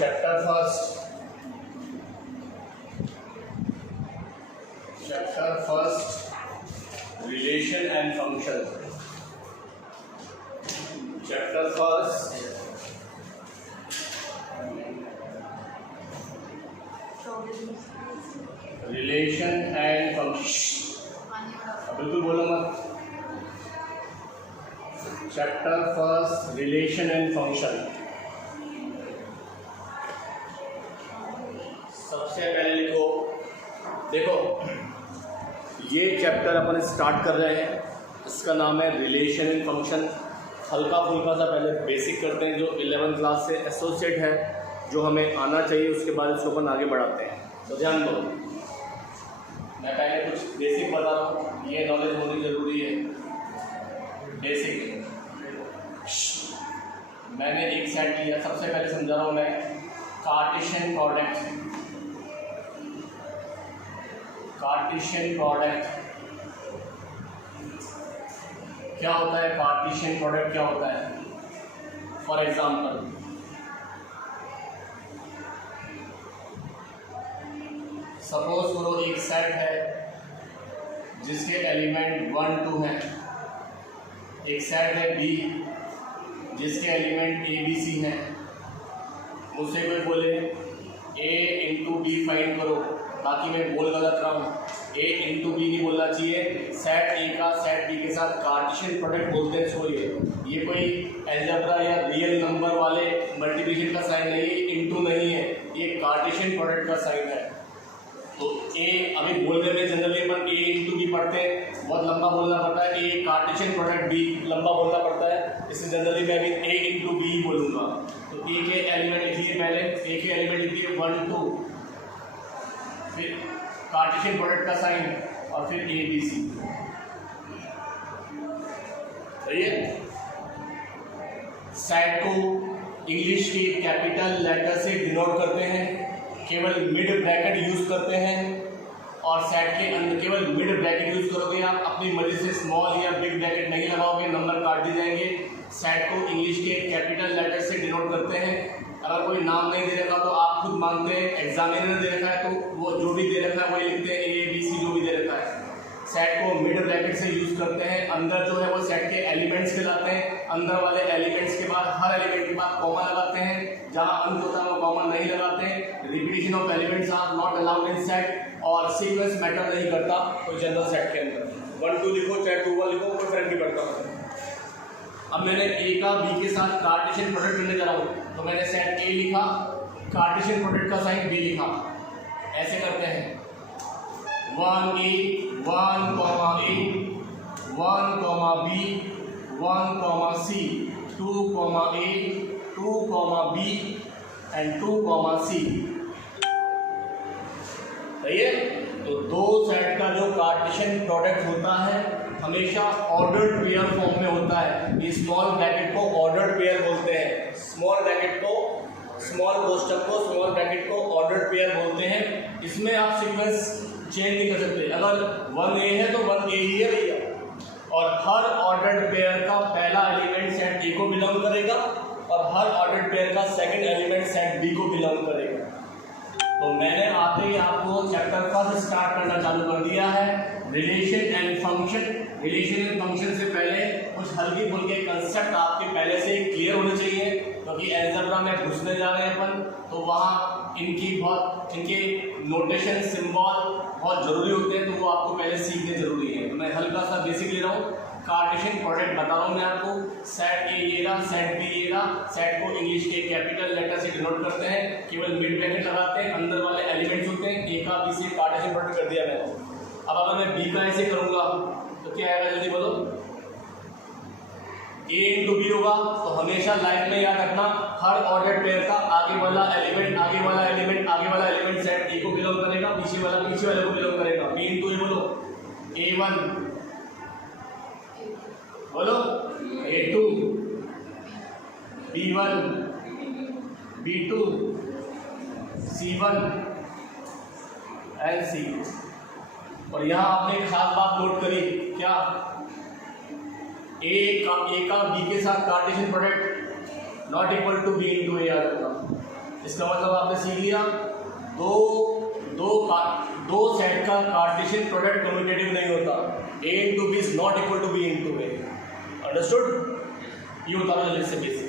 Chapter first relation and function. Chapter first relation and function. बिल्कुल बोलो मत। Chapter first relation and function. सबसे पहले लिखो, देखो ये चैप्टर अपन स्टार्ट कर रहे हैं, इसका नाम है रिलेशन एंड फंक्शन। हल्का फुल्का सा पहले बेसिक करते हैं, जो 11th क्लास से एसोसिएट है, जो हमें आना चाहिए, उसके बाद इसको अपन आगे बढ़ाते हैं। तो ध्यान दो, मैं पहले कुछ बेसिक बता रहा हूँ, ये नॉलेज होनी जरूरी है। बेसिक मैंने एक सेट लिया, सबसे पहले समझा रहा हूँ मैं। कार्टेशियन प्रोडक्ट, कार्टेशियन प्रोडक्ट क्या होता है? कार्टेशियन प्रोडक्ट क्या होता है? फॉर एग्जांपल, सपोज करो एक सेट है जिसके एलिमेंट 1 2 हैं। एक सेट है बी जिसके एलिमेंट ए बी सी हैं। मुझसे कोई बोले ए इंटू बी फाइंड करो, बाकी मैं बोल गलत रहा हूँ, ए इंटू बी नहीं बोलना चाहिए। सेट ए का सेट बी के साथ कार्टेशियन प्रोडक्ट बोलते हैं। छोड़िए, ये कोई अलजेब्रा या रियल नंबर वाले मल्टीप्लिकेशन का साइन नहीं है, इंटू नहीं है, ये कार्टेशियन प्रोडक्ट का साइन है। तो ए अभी बोलने में जनरली अपन ए इंटू बी पढ़ते हैं, बहुत लंबा बोलना पड़ता है। ए कार्टेशियन प्रोडक्ट बी लंबा बोलना पड़ता है, इसलिए जनरली मैं अभी ए इंटू बी ही बोलूँगा। तो ए के एलिमेंट लिखिए, पहले ए के एलिमेंट लिखिए 1 2, फिर कार्टेशियन प्रोडक्ट का साइन और फिर ए बी सी। सही है। सेट को इंग्लिश के कैपिटल लेटर से डिनोट करते हैं, केवल मिड ब्रैकेट यूज करते हैं, और सेट के अंदर केवल मिड ब्रैकेट यूज करोगे आप, अपनी मर्जी से स्मॉल या बिग ब्रैकेट नहीं लगाओगे, नंबर काट दिए जाएंगे। सेट को इंग्लिश के कैपिटल लेटर से डिनोट करते हैं। अगर कोई नाम नहीं दे रखा तो आप खुद मानते हैं, एग्जामिनर दे रखा है तो वो जो भी दे रखा है वही लिखते हैं, ए बी सी जो भी दे रखा है। सेट को मिड ब्रैकेट से यूज करते हैं। अंदर जो है वो सेट के एलिमेंट्स कहलाते हैं। अंदर वाले एलिमेंट्स के बाद हर एलिमेंट के बाद कॉमा लगाते हैं, जहां अंत होता है वो कॉमा नहीं लगाते हैं। Repetition of elements are not allowed in set, और सीक्वेंस मैटर नहीं करता कोई जनरल सेट के अंदर। 1 2 लिखो चाहे 2 1 लिखो, कोई फर्क नहीं पड़ता। अब मैंने ए का बी के साथ कार्टेशियन प्रोडक्ट करने जा रहा हूँ, तो मैंने सेट ए लिखा, कार्टेशियन प्रोडक्ट का साइन बी लिखा। ऐसे करते हैं 1 A 1 A 1 B 1 C 2 A 2 B and 2 C. सही है। तो दो सेट का जो कार्टेशियन प्रोडक्ट होता है हमेशा ऑर्डर्ड पेयर फॉर्म में होता है। ये स्मॉल ब्रैकेट को ऑर्डर्ड पेयर बोलते हैं, स्मॉल ब्रैकेट को, स्मॉल कोष्ठक को, स्मॉल ब्रैकेट को ऑर्डर्ड पेयर बोलते हैं। इसमें आप सीक्वेंस चेंज नहीं कर सकते। अगर 1 ए है तो 1 ए ही है भैया, और हर ऑर्डर्ड पेयर का पहला एलिमेंट सेट ए को बिलोंग करेगा और हर ऑर्डर्ड पेयर का सेकंड एलिमेंट सेट बी को बिलोंग करेगा। तो मैंने आते ही आपको चैप्टर फर्स्ट स्टार्ट करना चालू कर दिया है, relation and function. Relation and function से पहले कुछ हल्की फुल्के कंसेप्ट आपके पहले से क्लियर होने चाहिए, क्योंकि अलजेब्रा में घुसने जा रहे हैं अपन, तो वहाँ इनके नोटेशन सिंबल बहुत जरूरी होते हैं, तो वो आपको पहले सीखने जरूरी है। तो मैं हल्का सा बेसिक ले रहा हूँ। कार्टेशियन प्रोडक्ट बता रहा हूँ मैं आपको। सेट ए ये रहा, सेट बी ये रहा। सेट को इंग्लिश के कैपिटल लेटर से डिनोट करते हैं, केवल मिड ब्रैकेट लगाते हैं, अंदर वाले एलिमेंट्स होते हैं। ए का बी से कार्टेशियन प्रोडक्ट कर दिया मैंने। अब अगर मैं बी का ऐसे करूंगा तो क्या आएगा, जल्दी बोलो। ए इंटू बी होगा, तो हमेशा लाइफ में याद रखना, हर ऑर्डर पेयर का आगे वाला एलिमेंट आगे वाला एलिमेंट आगे वाला एलिमेंट सेट ए को बिलोंग करेगा, पीछे वाला पीछे वाले को बिलोंग करेगा। बी इंटू ए बोलो, A1 बोलो, A2 B1 B2 C1 and C। और यहाँ आपने एक खास बात नोट करी, क्या? ए का बी के साथ Cartesian product not equal to B into A याद रखना। इसका मतलब आपने सीख लिया दो सेट का कार्टेशियन प्रोडक्ट कम्यूटेटिव नहीं होता। A into B is not equal to B into A। Understood? ये होता है जैसे बेसिक।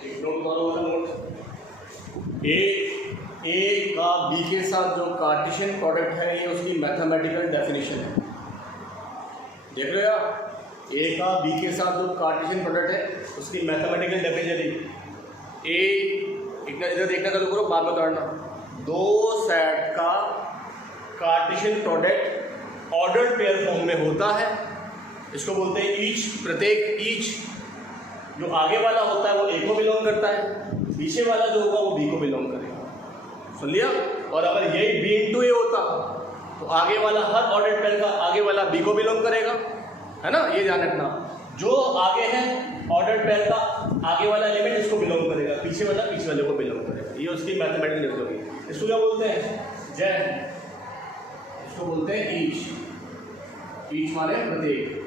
एक नोट करो नोट। ए का बी के साथ जो कार्टेशियन प्रोडक्ट है ये उसकी मैथमेटिकल डेफिनेशन है। देख रहे हो आप? ए का बी के साथ जो कार्टेशियन प्रोडक्ट है उसकी मैथमेटिकल डेफिनेशन ए इधर देखना चालू करो, बाद में करना। दो सेट का Cartesian product ordered pair form में होता है। इसको बोलते हैं ईच। प्रत्येक ईच जो आगे वाला होता है वो ए को बिलोंग करता है, पीछे वाला जो होगा वो बी को बिलोंग करेगा। सुन लिया? और अगर यही बी इंटू ए होता तो आगे वाला हर ऑर्डर पेयर का आगे वाला बी को बिलोंग करेगा, है ना? ये ध्यान रखना। जो आगे है ऑर्डर पेयर का आगे वाला एलिमेंट इसको बिलोंग करेगा, पीछे वाला पीछे वाले को बिलोंग करेगा। ये उसकी मैथमेटिकल होगी। इसको क्या बोलते हैं? जैन। इसको बोलते हैं ईच। ईच माने प्रत्येक।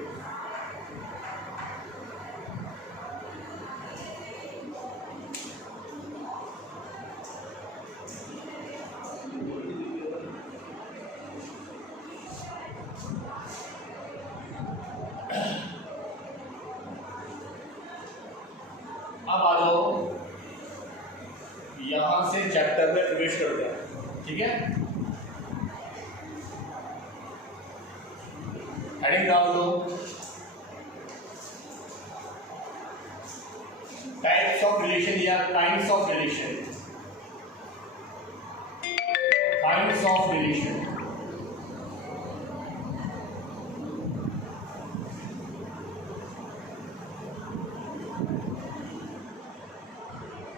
अब आ जाओ, यहां से चैप्टर में प्रवेश करते हैं। ठीक है, हेडिंग डाल दो, टाइप्स ऑफ रिलेशन या kinds of relation. Kinds of relation.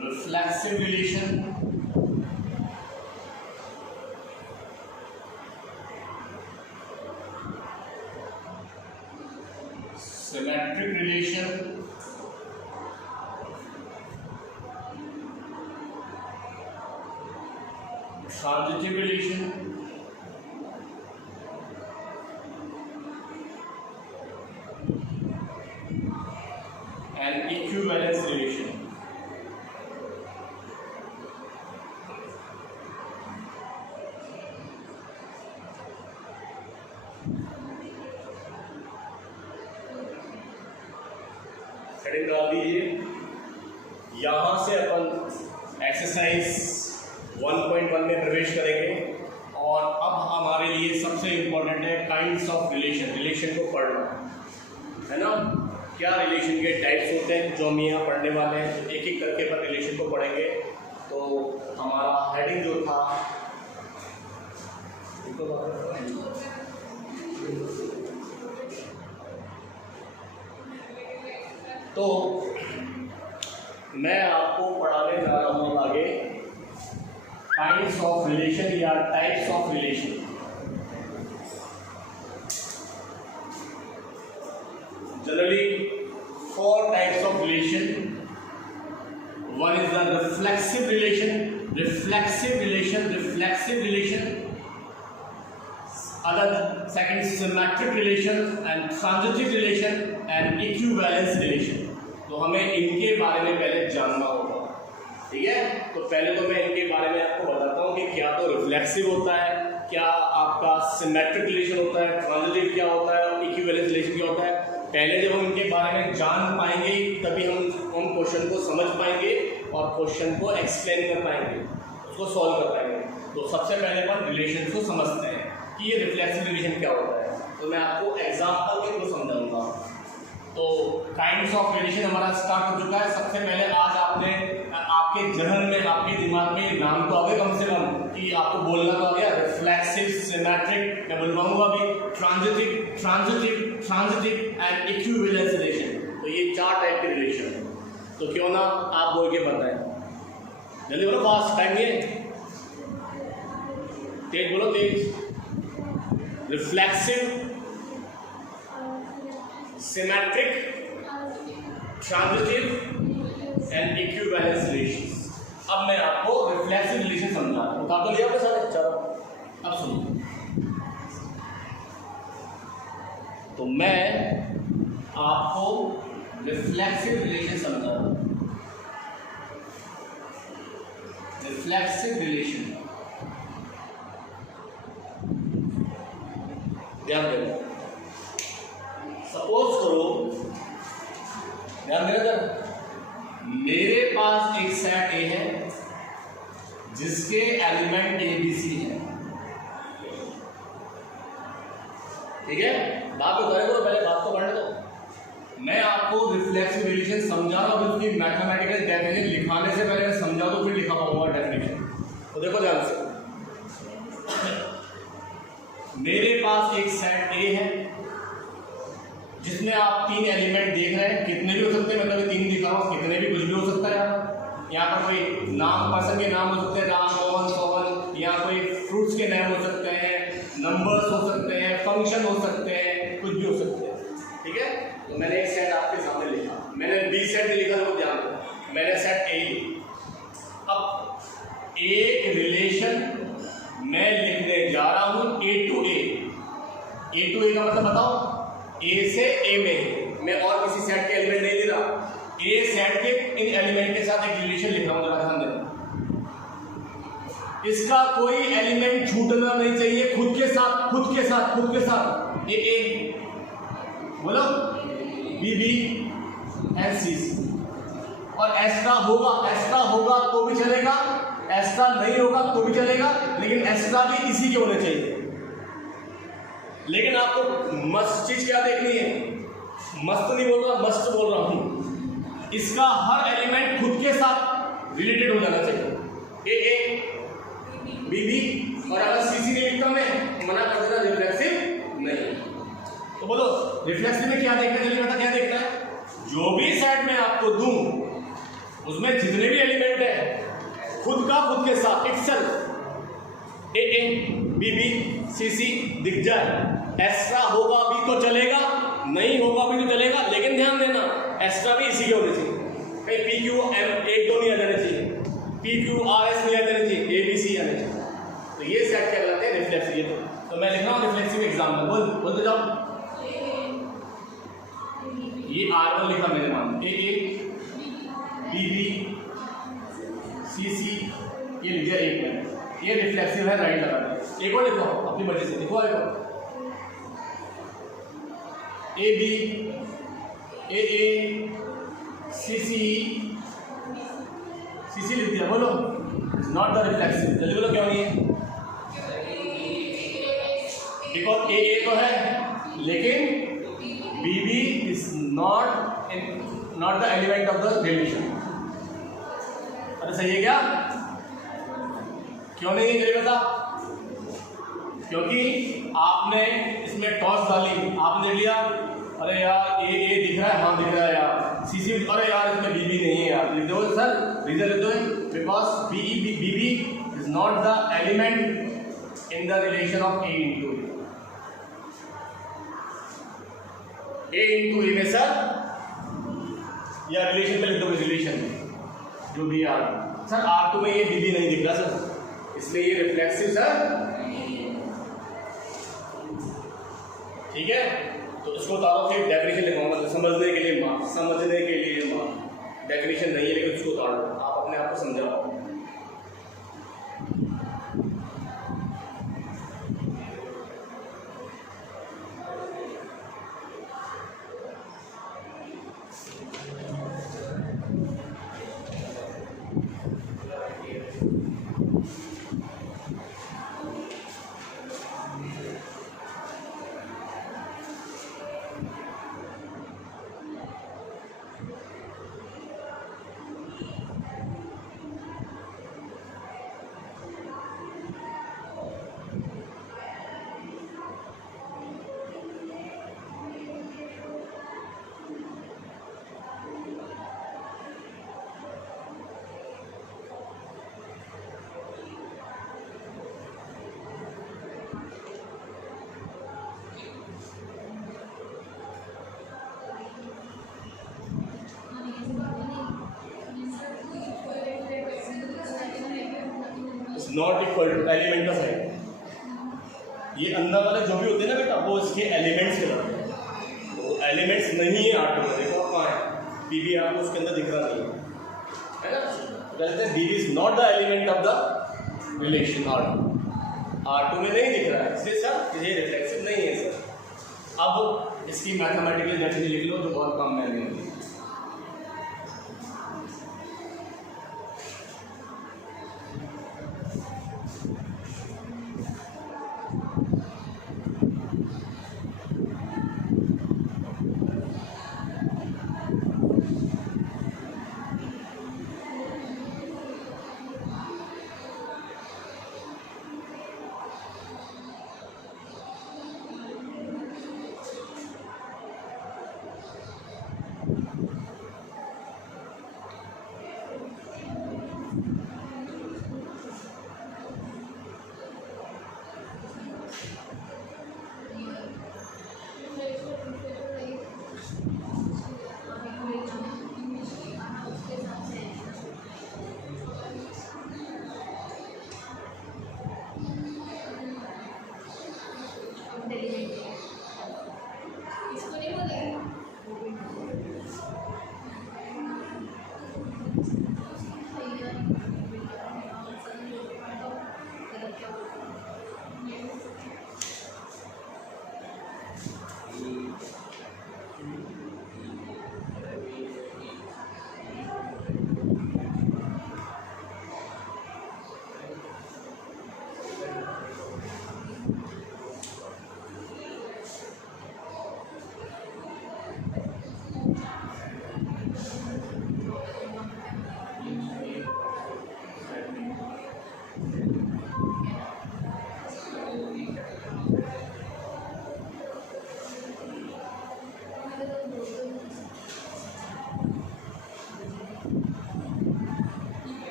Reflexive relation, symmetric relation, transitive relation, and equivalence relation। Heading डाल दीजिए। यहाँ से अपन एक्सरसाइज 1.1 में प्रवेश करेंगे और अब हमारे लिए सबसे इम्पोर्टेंट है काइंड्स ऑफ रिलेशन। रिलेशन को पढ़ना, है ना? क्या रिलेशन के टाइप्स होते हैं जो हम यहाँ पढ़ने वाले हैं। तो एक एक करके अपन रिलेशन को पढ़ेंगे। तो हमारा हेडिंग जो था तो मैं आपको पढ़ाने जा रहा हूँ आगे काइंड्स ऑफ रिलेशन या types of relation. Generally 4 types of relation. One is the reflexive relation, other second symmetric relation and transitive relation and equivalence relation. तो हमें इनके बारे में पहले जानना होगा, ठीक है। तो पहले तो मैं इनके बारे में आपको बताता हूँ कि क्या तो रिफ्लेक्सिव होता है, क्या आपका सिमेट्रिक रिलेशन होता है, ट्रांजिटिव क्या होता है और इक्विवेलेंस रिलेशन क्या होता है। पहले जब हम इनके बारे में जान पाएंगे तभी हम क्वेश्चन को समझ पाएंगे और क्वेश्चन को एक्सप्लेन कर पाएंगे, उसको सॉल्व कर पाएंगे। तो सबसे पहले अपन रिलेशन को समझते हैं कि ये रिफ्लेक्सिव रिलेशन क्या होता है। तो मैं आपको एग्जाम्पल के थ्रू समझाऊंगा। तो काइंड्स ऑफ रिलेशन हमारा स्टार्ट हो चुका है। सबसे पहले आज आपने आपके जहन में, आपके दिमाग में नाम तो आ गए कम से कम, कि आपको बोलना तो आ गया रिफ्लेक्सिव, सिमेट्रिक, मैं बुलवाऊंगा अभी ट्रांजिटिव एंड इक्विवेलेंस रिलेशन। तो ये 4 टाइप के रिलेशन है। तो क्यों ना आप बोल के बताएं, जल्दी बोलो, फास्ट टाइम ये, तेज बोलो, तेज। Reflexive, symmetric, transitive and equivalence relations. अब मैं आपको रिफ्लेक्सिव रिलेशन समझा रहा हूं। तो लिया आपने सारे चारों। अब सुनो, तो मैं आपको रिफ्लेक्सिव रिलेशन समझा रहा हूं। रिफ्लेक्सिव रिलेशन, ध्यान देना। सपोज करो, ध्यान देना, मेरे पास एक सेट ए है जिसके एलिमेंट ए बी सी है, ठीक है। बात तो करें, पहले बात तो करने दो। मैं आपको रिफ्लेक्सिव रिलेशन समझा रहा हूं, उसकी मैथमेटिकल डेफिनेशन लिखाने से पहले मैं समझा तो फिर लिखा पाऊंगा डेफिनेशन। तो देखो ध्यान से, मेरे पास एक सेट ए है जिसमें आप 3 एलिमेंट देख रहे हैं, कितने भी हो सकते हैं, मतलब 3 दिखा रहा हूं, कितने भी, कुछ भी हो सकता है। यहाँ पर कोई नाम, पर्सन के नाम हो सकते हैं, राम, मोहन, सोहन, या कोई फ्रूट्स के नाम हो सकते हैं, नंबर्स हो सकते हैं, फंक्शन हो सकते हैं, कुछ भी हो सकते हैं, ठीक है। तो मैंने एक सेट आपके सामने लिखा, मैंने बी सेट नहीं लिखा, तो ध्यान दो, मैंने सेट ए लिखा। अब एक रिलेशन मैं लिखने जा रहा हूं ए टू ए का मतलब बताओ, ए से ए में, मैं और किसी सेट के एलिमेंट नहीं ले रहा, ए सेट के इन एलिमेंट के साथ एक रिलेशन लिख रहा हूं। जरा ध्यान देना, इसका कोई एलिमेंट छूटना नहीं चाहिए, खुद के साथ ए बोलो, बी एंड सी, और एक्स्ट्रा होगा तो भी चलेगा, एक्स्ट्रा नहीं होगा तो भी चलेगा, लेकिन एक्स्ट्रा भी इसी के होने चाहिए। लेकिन आपको मस्त चीज क्या देखनी है, मस्त नहीं बोल रहा, मस्त बोल रहा हूं, इसका हर एलिमेंट खुद के साथ रिलेटेड हो जाना चाहिए, ए बी और अगर सी नहीं लिखता मैं, मना कर देना रिफ्लेक्सिव नहीं। तो बोलो रिफ्लेक्सिव में क्या देखना है, जल्दी बता क्या देखना है। जो भी सेट मैं आपको दूं उसमें जितने भी एलिमेंट है खुद के साथ इटसेल्फ ए बी सी दिख जाए, एक्स्ट्रा होगा भी तो चलेगा, नहीं होगा भी तो चलेगा, लेकिन ध्यान देना एक्स्ट्रा भी इसी के होने चाहिए। कहीं पी क्यू एम 1 2 नहीं आ जाने चाहिए, पी क्यू आर एस नहीं आ जाने चाहिए, ए बी सी आने चाहिए। तो ये सेट क्या कहलाते हैं, रिफ्लेक्सिव। तो मैं लिख रहा हूँ रिफ्लेक्सिव एग्जाम्पल, बोलते जाओ। ये R1 लिखा मैंने, मान ए बी सी ये लिख दिया एक में, ये रिफ्लेक्सिव है, राइट लगा दिया। एक और लिखो अपनी मर्जी से, लिखो ए बी सी लिख दिया, बोलो नॉट द रिफ्लेक्सिव। जल्दी बोलो क्यों नहीं है, बिकॉज ए तो है लेकिन B is not the element of the relation. अरे सही है क्या, क्यों नहीं है, जल्दी बता। क्योंकि आपने इसमें टॉस डाली, आपने लिया, अरे यार ए दिख रहा है, हाँ दिख रहा है यार, सीसी, अरे यार इसमें बीबी नहीं है यार, लिख दो सर, रीजन लिख दो, because B B is not the element in the relation of A into A में सर, या रिलेशन में लिख दो, रिलेशन में जो भी आर, सर R2 में ये बीबी नहीं दिख रहा सर, इसलिए ये रिफ्लेक्सिव सर, ठीक है। तो इसको उतारो, फिर डेफिनेशन लिखवाऊंगा समझने के लिए मार्क, समझने के लिए मार्क, डेफिनेशन नहीं है लेकिन उसको उतारो, आप अपने आप को समझाओ। नॉट इक्वल टू एलिमेंट का साइन, ये अंदर वाले जो भी होते हैं ना बेटा, वो इसके एलिमेंट्स कहलाते हैं, तो एलिमेंट्स नहीं है R2 में, देखो कहाँ है बीबी, आपको उसके अंदर दिख रहा नहीं है ना, कहते हैं B B is not the element of the relation R2 में नहीं दिख रहा है, इसलिए सर ये रिफ्लेक्सिव नहीं है सर। अब इसकी मैथमेटिकल डेफिनेशन लिख लो जो बहुत काम में आने वाली है।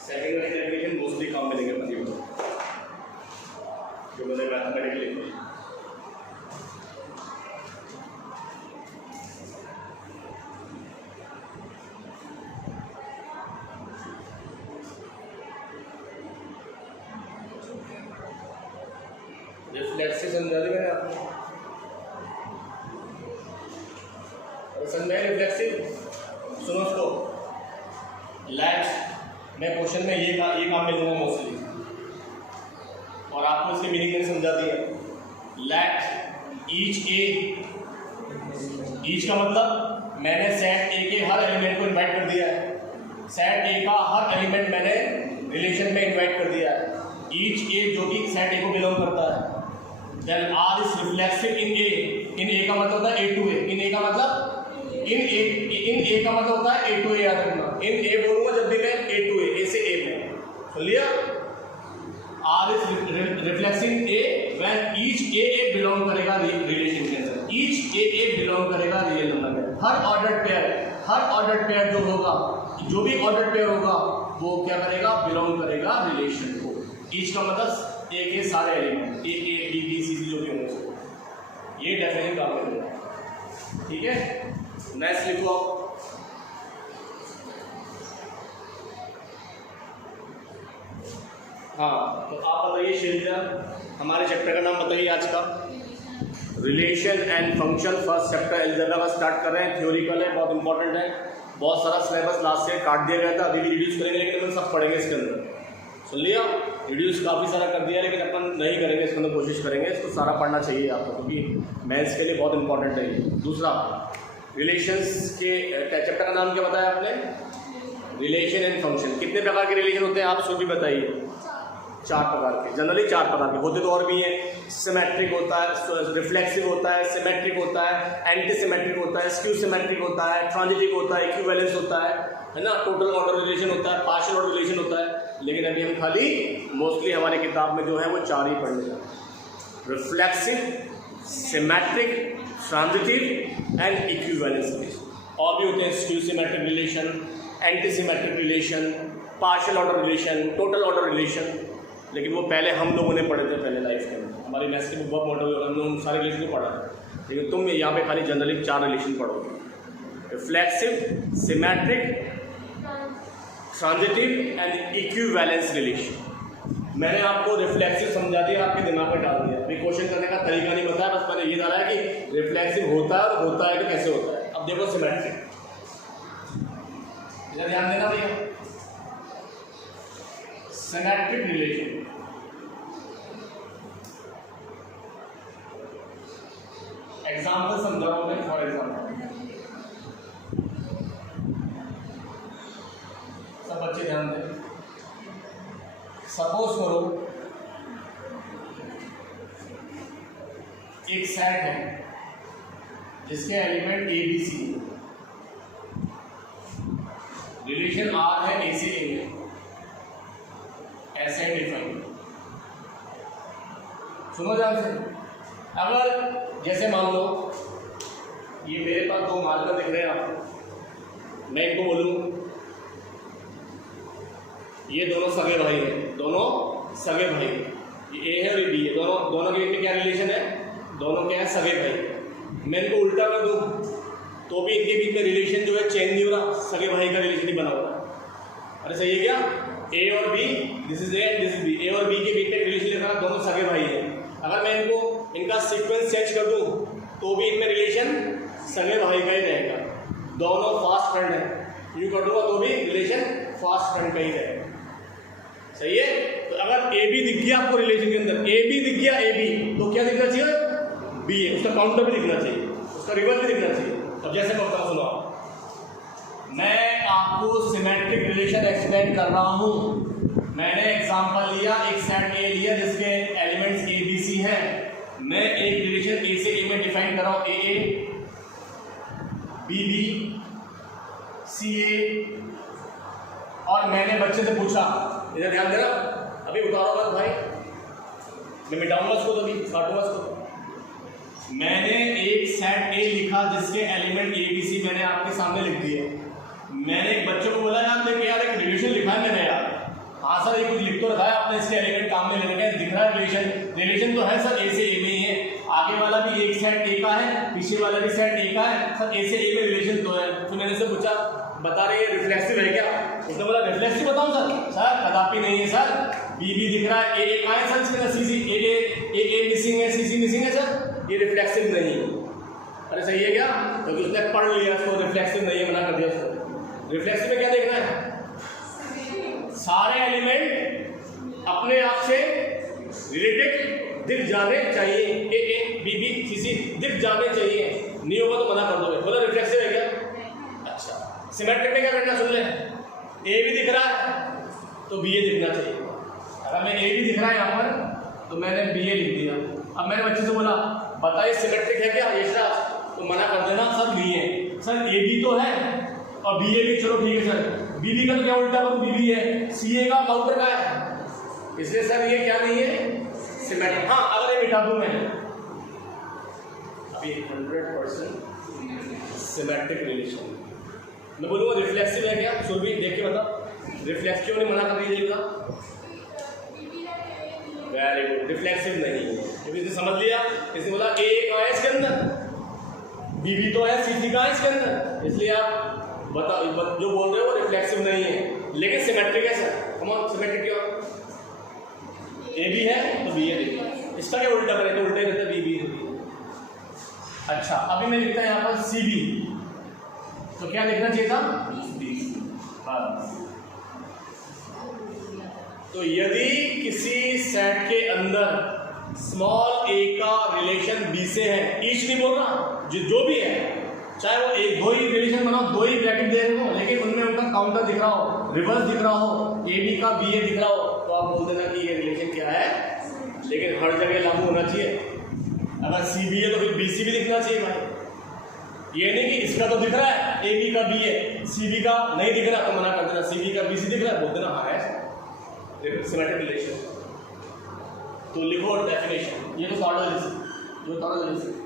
सेकंड वाली डेफिनेशन मोस्टली काम मिलेंगे अपनी को जो मैंने मैथमेटिकली रिफ्लेक्सिव समझा दी मैंने आपको, समझ में रिफ्लेक्सिव। सुनो उसको, लेट्स मैं क्वेश्चन में ये काम मिलूंगा मोस्टली, और आपको इसकी मीनिंग मैंने समझा दी है। लेट ईच का मतलब मैंने सेट ए के हर एलिमेंट को इन्वाइट कर दिया है, सेट ए का हर एलिमेंट मैंने रिलेशन में इन्वाइट कर दिया है, ईच ए जो कि सेट ए को बिलोंग करता है। Then are is reflexive in A, in A का मतलब होता है ए टू ए, इन ए का मतलब इन ए का मतलब होता है ए टू ए, याद रखना। इन ए बोलूंगा जब भी मैं ए टू ए से ए में, सुन लिया। R is reflexing A when each A belong करेगा रिलेशन के अंदर, ईच ए बिलोंग करेगा रियल नंबर में। हर ऑर्डर्ड पेयर जो होगा, जो भी ऑर्डर्ड पेयर होगा वो क्या करेगा, बिलोंग करेगा रिलेशन को। ईच का मतलब ए के सारे element, A B B C जो भी होंगे, ये डेफिनेशन काम करेगा। ठीक है, नेक्स्ट लिखो आप। हाँ, तो आप बताइए शिल्डा, हमारे चैप्टर का नाम बताइए आज का, relation and function. First chapter algebra का स्टार्ट कर रहे हैं, थ्योरिकल है, बहुत इंपॉर्टेंट है। बहुत सारा सिलेबस लास्ट ईयर काट दिया गया था, अभी भी रिड्यूस करेंगे, लेकिन अपन सब पढ़ेंगे इसके अंदर, सुन लिया। रिड्यूस काफ़ी सारा कर दिया, लेकिन अपन नहीं करेंगे इसके अंदर, कोशिश करेंगे इसको सारा पढ़ना चाहिए आपको, क्योंकि मैथ्स के लिए बहुत इंपॉर्टेंट है ये। दूसरा, रिलेशंस के चैप्टर का नाम क्या बताया आपने, रिलेशन एंड फंक्शन। कितने प्रकार के रिलेशन होते हैं आप सब भी बताइए। 4 प्रकार के, जनरली 4 प्रकार के होते तो और भी हैं। सिमेट्रिक होता है, रिफ्लेक्सिव होता है, सिमेट्रिक होता है, एंटी सिमेट्रिक होता है, स्क्यू सिमेट्रिक होता है, ट्रांजिटिव होता है, इक्विवेलेंस होता है ना, टोटल ऑर्डर रिलेशन होता है, पार्शियल ऑर्डर रिलेशन होता है। लेकिन अभी हम खाली मोस्टली हमारी किताब में जो है वो 4 ही पढ़ने जा रहे हैं, reflexive, symmetric, transitive and equivalence relation. और भी होते हैं skew symmetric relation, anti symmetric relation, partial order relation, total order relation. लेकिन वो पहले हम लोगों ने पढ़े थे पहले लाइफ के अंदर, हमारी मैथ्स की बुक बहुत मोटे, हम लोग सारे रिलेशन को पढ़ा है। लेकिन तुम यहाँ पे खाली जनरली 4 रिलेशन पढ़ोगे, reflexive, symmetric, transitive and equivalence relation. मैंने आपको रिफ्लेक्सिव समझा दिया, आपके दिमाग में डाल दिया, अभी क्वेश्चन करने का तरीका नहीं बताया, बस मैंने ये डाला है कि रिफ्लेक्सिव होता है और होता है तो कैसे होता है। अब देखो सिमेट्रिक, इधर ध्यान देना भैया। सिमेट्रिक रिलेशन, एग्जाम्पल समझा रहा हूं मैं, फॉर एग्जाम्पल सब बच्चे ध्यान दें। सपोज करो एक सेट है जिसके element A B C, relation R है ए से ए में, ऐसे डिफाइन। सुनो ध्यान से, अगर जैसे मान लो ये मेरे पास 2 मार्कर दिख रहे हैं आपको, मैं इनको बोलूँ ये दोनों सगे भाई हैं, दोनों सगे भाई, ये ए है और ये बी है, दोनों के बीच में क्या रिलेशन है, दोनों क्या है, सगे भाई। मैं इनको उल्टा कर दूँ तो भी इनके बीच में रिलेशन जो है चेंज नहीं हो रहा, सगे भाई का रिलेशन ही बना हुआ है। अरे सही है क्या, ए और B, this is A and this is B, A और बी के बीच में रिलेशन लिखा, दोनों सगे भाई हैं। अगर मैं इनका सीक्वेंस चेंज कर दूँ तो भी इनमें रिलेशन सगे भाई का ही रहेगा, दोनों फास्ट फ्रेंड है। यूँ कर दूंगा तो भी रिलेशन फास्ट फ्रेंड का ही रहेगा, सही है। तो अगर ए बी दिख गया आपको रिलेशन के अंदर, ए बी दिख गया ए बी, तो क्या दिखना चाहिए, बी है, उसका काउंटर भी दिखना चाहिए, उसका रिवर्स भी दिखना चाहिए। अब जैसे मैं बताऊँ, सुनो, मैं आपको सिमेट्रिक रिलेशन एक्सप्लेन कर रहा हूँ। मैंने एग्जांपल लिया, एक सेट ए लिया जिसके एलिमेंट्स ए बी सी हैं, मैं एक रिलेशन ए से ए में डिफाइन कर रहा हूँ, ए बी बी सी ए, और मैंने बच्चे से पूछा, इधर ध्यान देना, अभी उतारो मत भाई, मैं मिटाऊंगा उसको, तो अभी काटूंगा उसको। मैंने एक सेट ए लिखा जिसके एलिमेंट ए बी सी मैंने आपके सामने लिख दिए। मैंने एक बच्चे को बोला यार देखिए यार एक रिलेशन लिखा है मैंने यार, हाँ सर ये कुछ लिख तो रखा है आपने, इसके एलिमेंट काम में लेने का दिख रहा है, रिलेशन तो है सर, ए से ए में ही है, आगे वाला भी एक सेट ए का है, पीछे वाला भी सेट ए का है सर, ए से ए में रिलेशन तो है। तो मैंने से पूछा बता रहे रिफ्लेक्सिव है क्या, उसने बोला रिफ्लेक्सिव बताऊं सर, सर कदापि नहीं है सर, बी बी दिख रहा है, ए कहाँ है सर इसमें, सी सी, ए मिसिंग है, सी सी मिसिंग है सर, ये रिफ्लेक्सिव नहीं है। अरे सही है क्या, क्योंकि उसने पढ़ लिया इसको, रिफ्लेक्सिव नहीं है, मना कर दिया उसको। रिफ्लेक्सिव में क्या देखना है, सारे एलिमेंट अपने आप से रिलेटेड दिख जाने चाहिए, ए बी बी सी सी दिख जाने चाहिए, नहीं होगा तो मना कर दोगे, बोला रिफ्लेक्सिव है क्या। अच्छा सिमेट्रिक में क्या करना, सुन ले, ए भी दिख रहा है तो बी ए दिखना चाहिए। अगर मैं ए भी दिख रहा है यहाँ पर तो मैंने बी ए लिख दिया। अब मैंने बच्चे से बोला बताइए सिमेट्रिक है क्या यशराज, तो मना कर देना सर बी ए, सर ए भी तो है और बी ए भी, चलो ठीक है सर, बी बी का तो क्या उल्टा करूँ, बी बी है, सी ए का काउंटर का है, इसलिए सर ये क्या नहीं है सिमेट्रिक। हाँ अगर ये मिटा दूँ मैं अभी 100% सिमेट्रिक रिलेशन, मैं बोलूँगा रिफ्लेक्सिव है क्या, सुरभि देख के बता, रिफ्लेक्सिव नहीं मना कर दीजिएगा, वेरी गुड, रिफ्लेक्सिव नहीं है, क्योंकि इसने समझ लिया, इसने बोला ए कहाँ है इसके अंदर, बी भी तो है, सी सी कहाँ है इसके अंदर, इसलिए आप बता जो बोल रहे हो रिफ्लेक्सिव नहीं है, लेकिन सिमेट्रिक है सर, कम ऑन सिमेट्रिक क्यों, ए भी है तो बी ए देखिए, इसका क्या उल्टा करें तो उल्टे रहता बी बी। अच्छा अभी मैं लिखता है यहाँ पर सी बी, तो क्या लिखना चाहिए था बी। हाँ तो यदि किसी सेट के अंदर स्मॉल ए का रिलेशन बी से है, ईच नहीं बोल रहा, जो भी है, चाहे वो एक दो ही रिलेशन बनाओ, दो ही ब्रैकेट दे रहे हो, लेकिन उनमें उनका काउंटर दिख रहा हो, रिवर्स दिख रहा हो, ए बी का बी ए दिख रहा हो, तो आप बोल देना कि ये रिलेशन क्या है, लेकिन हर जगह लागू होना चाहिए। अगर सी बी है तो फिर बी सी भी दिखना चाहिए भाई, ये नहीं कि इसका तो दिख रहा है ए बी का बी है, सी बी का नहीं दिख रहा तो मना कर देना, सी बी का बी सी दिख रहा है बोल देना हाँ है सिमेट्रिक रिलेशन। तो लिखो डेफिनेशन, ये तो थर्ड रिलेशन, जो थर्ड रिलेशन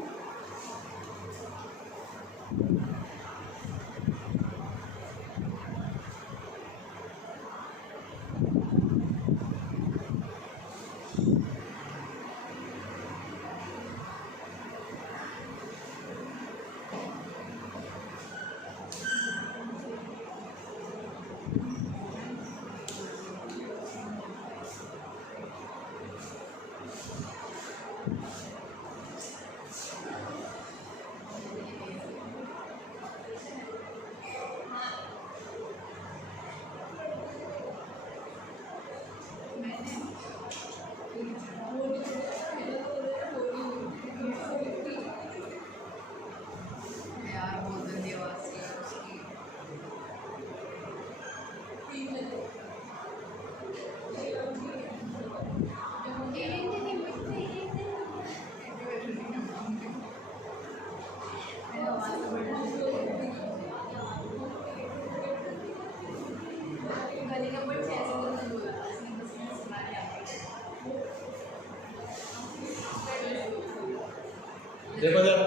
देखो जरा,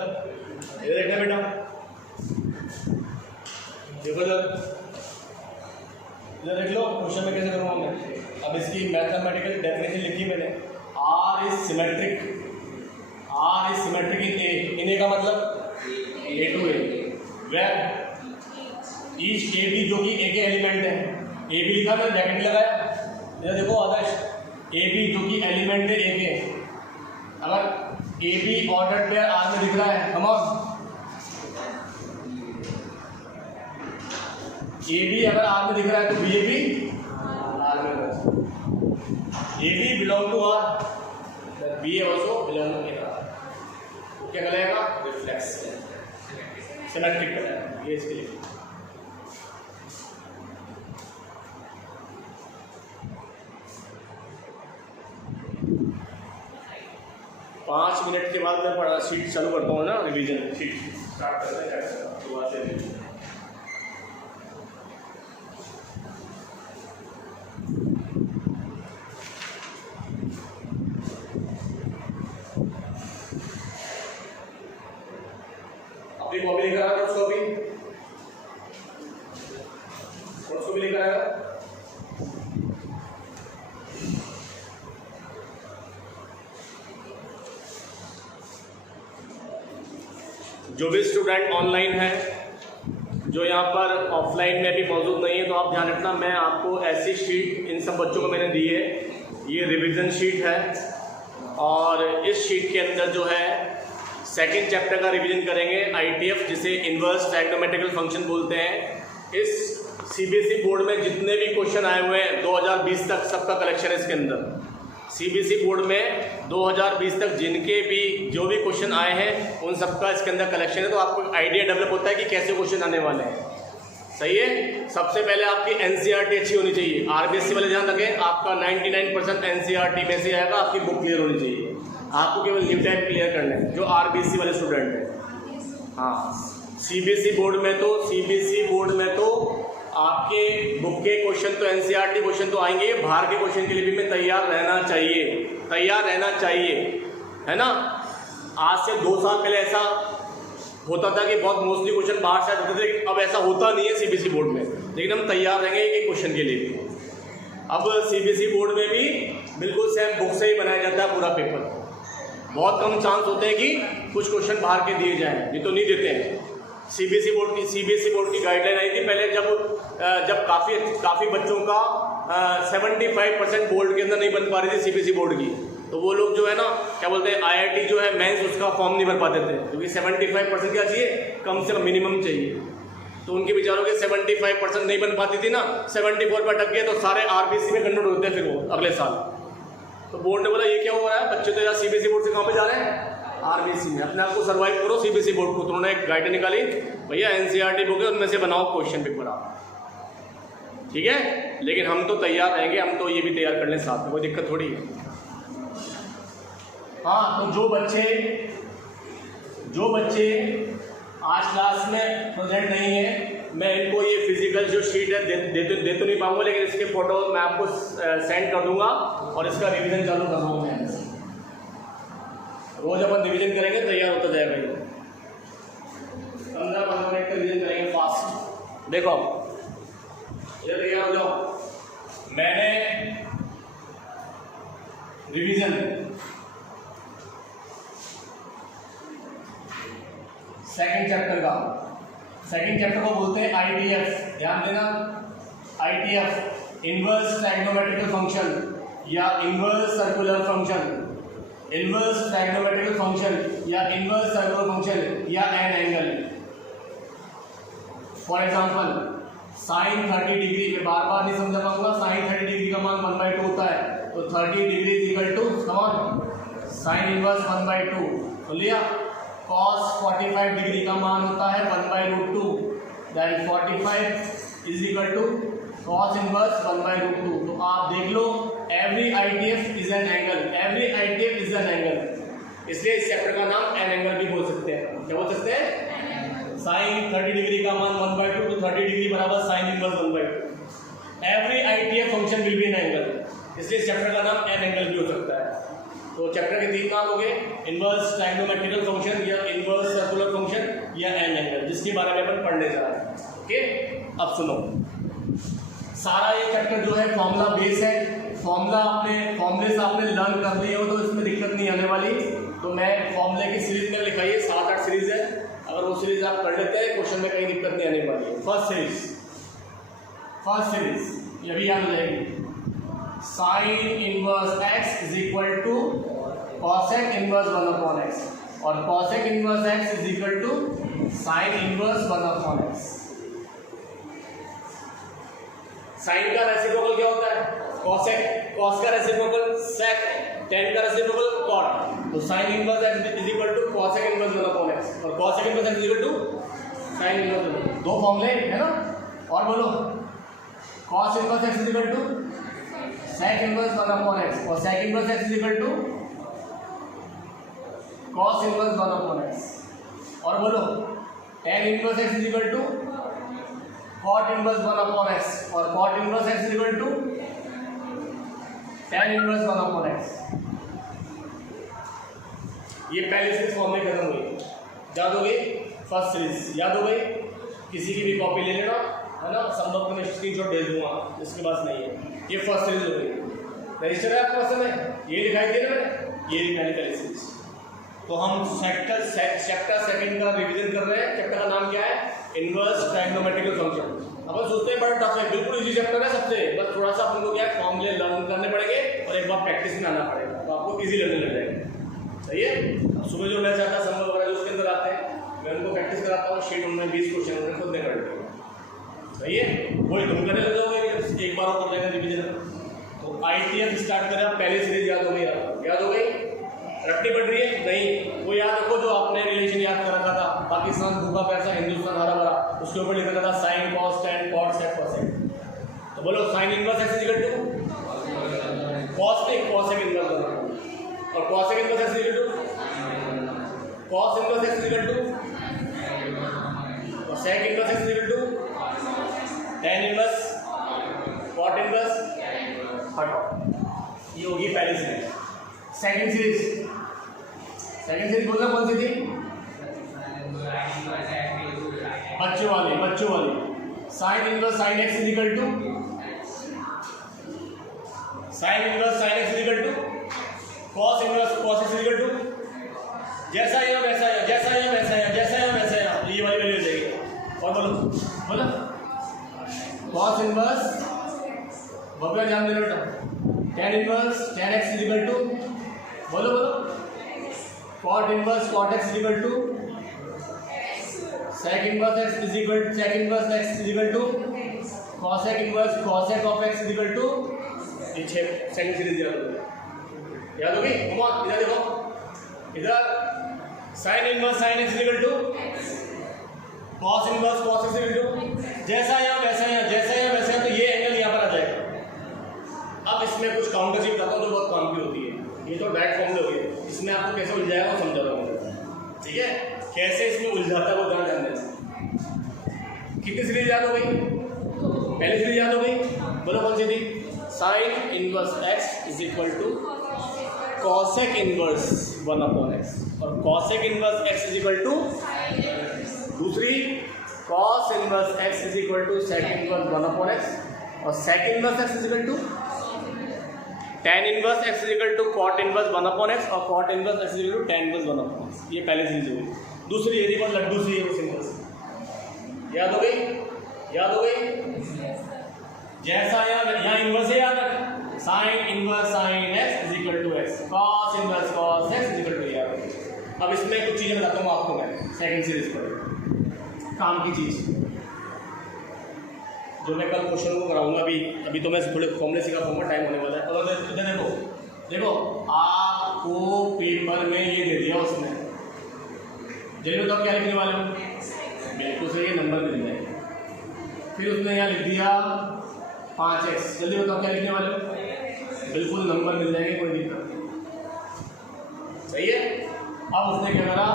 ये देखना बेटा, देखो जरा, इधर देख लो क्वेश्चन में कैसे करूँगा मैं। अब इसकी मैथमेटिकल डेफिनेशन लिखी मैंने, R is symmetric, R is symmetric in A का मतलब A to A, where each A B जो कि ए के एलिमेंट है, ए बी लिखा मैंने ब्रैकेट लगाया, इधर देखो आदर्श, ए बी जो कि एलिमेंट है ए के, अगर A B order pair R में दिख रहा है, कम ऑन, ए बी अगर आर में दिख रहा है तो बी ए बी आर में, A B belong to R, B A also belong to R, क्या कहलाएगा रिफ्लेक्स, सिमेट्रिक कहलाएगा, ये इसके लिए। पाँच मिनट के बाद मैं पढ़ा शीट चालू करता हूँ ना, रिवीजन शीट स्टार्ट करते हैं शुरुआत से। अपनी कॉपी लेकर आया, उसको भी लेकर आया। जो भी स्टूडेंट ऑनलाइन है, जो यहाँ पर ऑफलाइन में भी मौजूद नहीं है तो आप ध्यान रखना, मैं आपको ऐसी शीट इन सब बच्चों को मैंने दी है, ये रिवीजन शीट है और इस शीट के अंदर जो है सेकंड चैप्टर का रिवीजन करेंगे, ITF जिसे इन्वर्स ट्राइग्नोमेट्रिकल फंक्शन बोलते हैं। इस CBSE बोर्ड में जितने भी क्वेश्चन आए हुए हैं 2020 तक सबका कलेक्शन है इसके अंदर। CBSE बोर्ड में 2020 तक जिनके भी जो भी क्वेश्चन आए हैं उन सबका इसके अंदर कलेक्शन है, तो आपको आइडिया डेवलप होता है कि कैसे क्वेश्चन आने वाले हैं। सही है। सबसे पहले आपकी NCERT अच्छी होनी चाहिए। RBSE वाले ध्यान रखें, आपका 99% NCERT में से आएगा, आपकी बुक क्लियर होनी चाहिए। आपको केवल न्यू टाइप क्लियर करना है जो RBSE वाले स्टूडेंट हैं। हाँ, CBSE बोर्ड में तो आपके बुक के क्वेश्चन तो NCERT क्वेश्चन तो आएंगे, बाहर के क्वेश्चन के लिए भी मैं तैयार रहना चाहिए, है ना। आज से 2 साल पहले ऐसा होता था कि बहुत मोस्टली क्वेश्चन बाहर से होते थे, लेकिन अब ऐसा होता नहीं है CBSE बोर्ड में, लेकिन हम तैयार रहेंगे एक क्वेश्चन के लिए भी। अब CBSE बोर्ड में भी बिल्कुल सेम बुक से ही बनाया जाता है पूरा पेपर। बहुत कम चांस होते हैं कि कुछ क्वेश्चन बाहर के दिए जाएं, ये तो नहीं देते हैं। CBSE बोर्ड की गाइडलाइन आई थी पहले, जब काफ़ी बच्चों का 75% बोर्ड के अंदर नहीं बन पा रही थी CBSE बोर्ड की, तो वो लोग जो है ना क्या बोलते हैं IIT जो है मेंस उसका फॉर्म नहीं भर पाते थे, क्योंकि 75% क्या चाहिए, कम से कम मिनिमम चाहिए। तो उनके विचारों के 75% नहीं बन पाती थी ना, 74 पर अटक गए तो सारे RBC में कन्वर्ट होते हैं फिर वो अगले साल। तो बोर्ड ने बोला ये क्या हो रहा है, बच्चे तो यार CBSE बोर्ड से कहाँ पे जा रहे हैं, RBC में। अपने आप को सर्वाइव करो CBSE बोर्ड को। तो उन्होंने एक गाइडलाइन निकाली, भैया NCERT बुक है उनमें से बनाओ क्वेश्चन पेपर आप, ठीक है। लेकिन हम तो तैयार रहेंगे, हम तो ये भी तैयार कर लें साथ में, कोई दिक्कत थोड़ी है। हाँ, तो जो बच्चे आज क्लास में प्रेजेंट नहीं है, मैं इनको ये फिजिकल जो शीट है दे तो नहीं पाऊंगा, लेकिन इसके फोटो मैं आपको सेंड कर दूंगा और इसका रिवीजन चालू कर रहा हूँ मैं। रोज अपन रिवीजन करेंगे, तैयार होता जाएगा। 15-15 मिनट का रिवीजन करेंगे फास्ट। देखो ये तैयार हो जाओ। मैंने रिवीजन सेकंड चैप्टर को बोलते हैं ITF। ध्यान देना, ITF इन्वर्स ट्राइग्नोमेट्रिकल फंक्शन या inverse circular function, inverse trigonometrical function या इन्वर्स सर्कुलर फंक्शन या an angle. For example sine 30 degree, में बार बार नहीं समझा पाऊंगा, साइन 30 डिग्री का मान 1/2 होता है, तो 30 degree is equal to sine inverse 1/2। तो लिया। cos 45 डिग्री का मान होता है 1/√2, that 45 is equal to cos inverse 1/√2। तो आप देख लो, every ITF is an angle, इसलिए इस चैप्टर का नाम एन एंगल भी बोल सकते हैं। क्या बोल सकते हैं, साइन 30 डिग्री का मान 1/2, तो 30 डिग्री बराबर sign inverse 1/2। Every ITF function will be N angle, इसलिए इस चैप्टर का नाम एन एंगल भी हो सकता है। तो चैप्टर के 3 नाम हो गए, इन्वर्स ट्राइग्नोमेट्रिकल फंक्शन या इन्वर्स सर्कुलर फंक्शन या एन एंगल, जिसके बारे में अपन पढ़ने जा रहे हैं। ओके, अब सुनो, सारा ये चैप्टर जो है फॉर्मूला बेस है। फॉर्मूले से आपने लर्न कर लिए हो तो इसमें दिक्कत नहीं आने वाली। तो मैं फॉर्मूले की सीरीज में लिखाई है, 7-8 सीरीज है, अगर वो सीरीज आप कर लेते हैं क्वेश्चन में कहीं दिक्कत नहीं आने वाली है। फर्स्ट सीरीज ये भी याद हो जाएगी, sine inverse x is equal to cosec inverse 1/x और cosec inverse x is equal to sine inverse 1/x। Sine का रेसिप्रोकल क्या होता है, कॉसेक, कॉस का रेसिप्रोकल सेक, टेन का रेसिप्रोकल कॉट। तो sine inverse x is equal to cosec inverse 1/x और cosec inverse x is equal to sine inverse. दो फॉर्मूले है ना, और बोलो, cos inverse x is equal to sec inverse 1/x और sec inverse x is equal to cos inverse 1/x। और बोलो, tan inverse x is equal to cot inverse 1/x और cot inverse x is equal to tan inverse 1/x। ये पहली series form में खत्म हुई, याद हो गई। फर्स्ट सीरीज याद हो गई, किसी की भी कॉपी ले लेना, है ना, संभव को मैं स्क्रीनशॉट भेज दूंगा जिसके पास नहीं है। ये फर्स्ट सीरीज हो गई, रजिस्टर है आपके पास में, ये दिखाई दे रहा है, ये पहली सीरीज। तो हम चैप्टर सेकंड का रिवीजन कर रहे हैं। चैप्टर का नाम क्या है? Inverse ट्रायगोनोमेट्रिकल function. अपन सोचते हैं बड़ा टफ है, बिल्कुल इजी चैप्टर है सबसे, बस थोड़ा सा अपन को क्या है फॉर्मूले लर्न करने पड़ेंगे और एक बार प्रैक्टिस में आना पड़ेगा, तो आपको इजी लगने लग जाएगा। सही है। सुबह जो मैच आता है समर वगैरह जो उसके अंदर आते हैं, मैं उनको प्रैक्टिस कराता हूँ, शीट उनमें 20 क्वेश्चन उन्हें खुद नहीं करते। सही है, वही तुम करने लग जाओगे, एक बार और कर लेंगे रिवीजन। तो ITF स्टार्ट करें, पहली सीरीज याद हो गई, याद हो गई, रटनी पड़ रही है नहीं, वो याद रखो जो आपने रिलेशन याद कर रखा था, पाकिस्तान भूखा प्यासा हिंदुस्तान हरा भरा, उसके ऊपर लिखा था sine cos tan cot sec cosec. तो बोलो sine inverse x equal to cos नहीं कोसेक इनवर्स होना, और cosec inverse x equal to cos inverse x equal to और sec inverse x equal to tan inverse cot inverse. हटो, ये होगी पहली सीरीज। सेकंड सीरीज बोलना कौन सी थी? बच्चों वाली sine inverse sine x is equal to sine inverse sine x is equal to cos inverse cos x is equal to जैसा या वैसा या जैसा या वैसा या जैसा या वैसा या, ये वाली वैल्यू हो जाएगी। और बोलो कॉस इनवर्स बबला ध्यान देना बेटा, tan inverse tan x is equal to बोलो cot inverse cot x is equal to sec inverse x is equal to sec inverse x is equal to cosec inverse cosec of x is equal to. ये 6 second series याद होगी। Come on, इधर देखो, इधर sine inverse sine x is equal to cos inverse cos x is equal to जैसा या वैसा या जैसा या वैसा, तो ये एंगल यहाँ पर आ जाएगा। अब इसमें कुछ काउंटर चीज बताता हूँ जो बहुत काम की होती है, ये तो डायरेक्ट फॉर्म हो गई, इसमें आपको कैसे उलझाएगा वो समझा रहा हूँ, ठीक है, कैसे इसमें उलझाता है वो ध्यान देना। कितनी सीरीज याद हो गई? पहली सीरीज याद हो गई, बोलो कौन सी थी? Sine inverse x is equal to cosec inverse 1/x और cosec inverse x is equal to दूसरी cos inverse x is equal to sec inverse 1/x और sec inverse x is equal to tan inverse x is equal to cot inverse 1/x और cot inverse x is equal to tan inverse 1/x। ये पहले series हुई। दूसरी यदि बहुत लड्डू सी है वो सिंपल सी याद हो गई, याद हो गई। जैसा यहाँ इनवर्स है, याद रख, sine inverse sine x is equal to x cos inverse cos x is equal to. याद, अब इसमें कुछ चीजें बताता हूँ आपको मैं सेकंड सीरीज पर काम की चीज जो मैं कल क्वेश्चन को कराऊंगा। अभी तो मैं थोड़े फॉर्मूले सीखा पाऊंगा, टाइम होने वाला है। और देखो आपको पेपर में ये दे दिया उसने, जल्दी बताओ क्या लिखने वाले हो? बिल्कुल सही, नंबर मिल जाएगा। फिर उसने यहाँ लिख दिया 5x, जल्दी बताओ क्या लिखने वाले हो? बिल्कुल नंबर मिल जाएंगे, कोई दिक्कत नहीं। सही है। अब उसने क्या करा,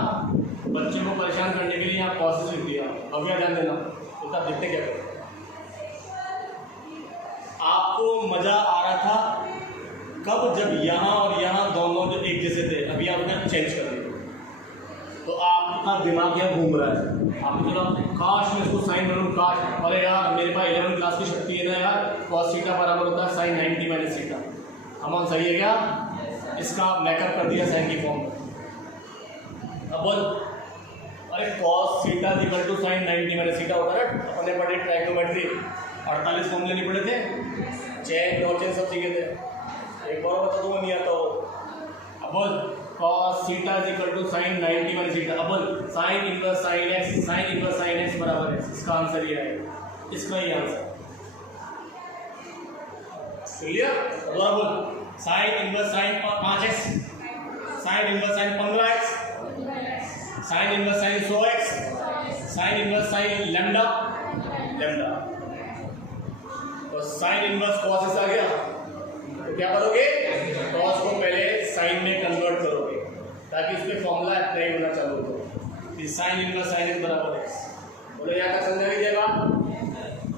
बच्चे को परेशान करने के लिए यहाँ कॉसेस लिख दिया। अब क्या ध्यान देना, उसका देखते क्या करें। आपको मजा आ रहा था कब, जब यहाँ और यहाँ दोनों जो एक जैसे थे, अभी आपने चेंज कर दिया तो आपका दिमाग यहाँ घूम रहा है। आपने बोला काश मैं इसको साइन बनूँ, काश, अरे यार मेरे पास 11वीं क्लास की शक्ति है ना यार, कॉस थीटा बराबर होता है साइन 90 माइनस थीटा। अमन सही है क्या? इसका मेकअप कर दिया साइन की फॉर्म में। अब बोल, अरे cos theta equal to sine 90 minus theta होता है ना, अपने पढ़े ट्राइगोनोमेट्री 48 फॉर्मूले नहीं पढ़े थे, चेन नॉचेन सब सीखे थे। एक बार बता दूंगा, नहीं आता हो। अब बोल cos theta is equal to sine 90 minus theta. अब बोल sine inverse sine x, sine inverse sine x बराबर है, इसका आंसर ये है, इसका ही आंसर क्लियर। अब बोल sine inverse sign 5x, sign inverse sign 15x, sign inverse sign 100x, sign inverse sign lambda lambda और साइन इनवर्स कॉस आ गया। तो क्या करोगे, कॉस को पहले साइन में कन्वर्ट करोगे ताकि उसमें फॉर्मूला अप्लाई होना चालू हो। साइन इनवर्स साइन एक्स बराबर एक्स। बोलो यहाँ तक समझा लीजिएगा।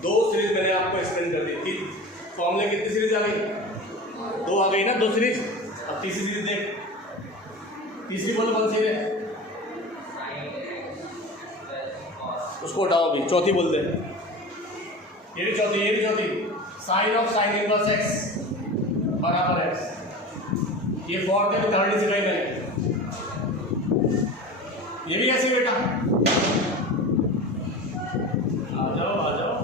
2 सीरीज मैंने आपको एक्सप्लेन कर दी थी। फॉर्मूले कितनी सीरीज आ गई? 2 आ गई ना, 2 सीरीज। अब तीसरी सीरीज देख, तीसरी बोलो कौन सी है? उसको हटाओ, भी चौथी बोल दे। ये भी चौथी, ये भी चौथी। Sine of sine inverse x बराबर एक्स। ये फोर्थ है, थर्ड सिखाई मैंने। ये भी ऐसे बेटा, आ जाओ आ जाओ।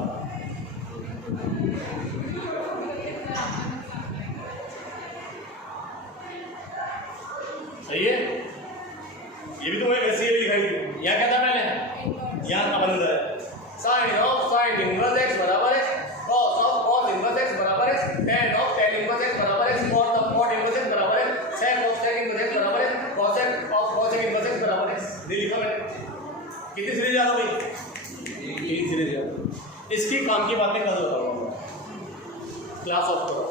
सही है, ये भी तो वही वैसे ही लिखाई थी। यहाँ क्या था पहले, यहाँ का बंद है sine of sine inverse x बराबर है cos of cos inverse x बराबर है tan of tan inverse x बराबर है cot of cot inverse x बराबर है sec of sec inverse x बराबर है cosec of cosec inverse x बराबर है। ये लिखा मैंने। कितनी सीरीज याद हो गई? 3 सीरीज याद। इसकी काम की बातें कल बताऊंगा, क्लास ऑफ करो।